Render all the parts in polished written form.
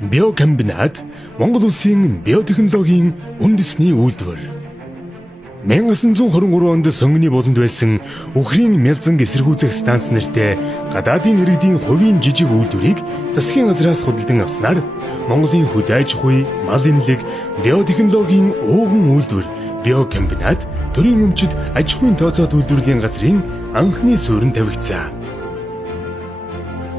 Биокомбинат Монгол Улсын биотехнологийн үндэсний үйлдвэр. 1923 онд сонгоны болонд байсан Үхрийн Мялзанг эсэргүүцэх станц нэртэй гадаадын иргэдийн хувийн жижиг үйлдвэрийг засгийн газраас худалдан авснаар Монголын хөд аж ахуй, мал эмнэлэг, биотехнологийн ууган үйлдвэр биокомбинат төрийн өмчит аж ахуйн тооцоод үйлдвэрлэлийн газрын анхны суурин тавигдсан.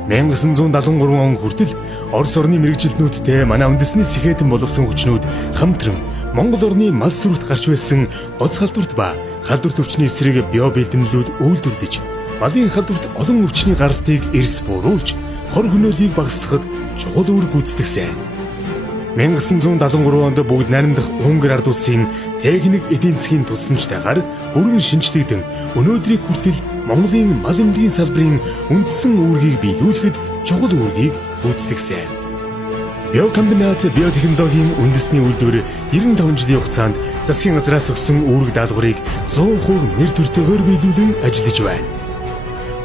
1973 он хүртэл Орос орны мэрэгжилтнүүдтэй манай үндэсний сэхэтэн боловсон хүчнүүд хамтран Монгол орны мас сүрэгт гарч байсан гоц халдварт ба халдварт өвчний эсрэг био бэлтгэлүүд үйлдвэрлэж малын халдварт олон өвчний гаралтыг эрс бууруулж хор хөнөөлийг багасгахад чухал үүрэг гүйцэтгэсэн. 1973 онд бүгд найрамдах Унгар ард улсын техник эдийн засгийн тусламжтайгаар бүрэн шинжлэгдэн өнөөдрийг хүртэл Монголын мал эмнэлгийн салбарын үндсэн үүргийг биелүүлэхэд чухал үүргийг гүйцэтгэсэн. Биокомбинат биотехнологийн үндэсний үйлдвэр 95 жилийн хугацаанд засгийн газраас өгсөн үүрэг даалгаврыг 100% нэр төртөөр биелүүлэн ажиллаж байна.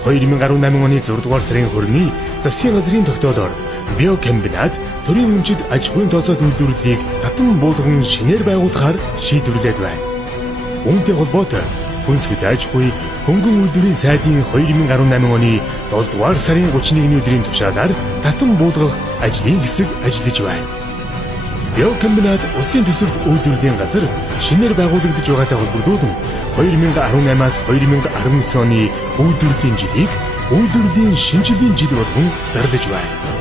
2018 оны 6 дугаар сарын 20-ны засгийн газрын тогтоолоор биокомбинат төрийн өмчит аж ахуйн тооцоод үйлдвэрлэлийг татан буулган шинээр байгуулахаар шийдвэрлээд байна. Үүнтэй холбоотой Хүнс хөд аж ахуй хөнгөн үйлдвэрийн сайдын 2018 оны 7 дугаар сарын 31-ний өдрийн тушаалаар татан буулгах ажлын хэсэг ажиллаж байна. Биокомбинат улсын төсөвт үйлдвэрлэлийн газар шинээр байгуулагдаж байгаатай холбогдуулан 2018-аас 2019 оны үйлдвэрлэлийн жилийг үйлдвэрлэлийн шинжилгээний жил болгон зарлаж байна.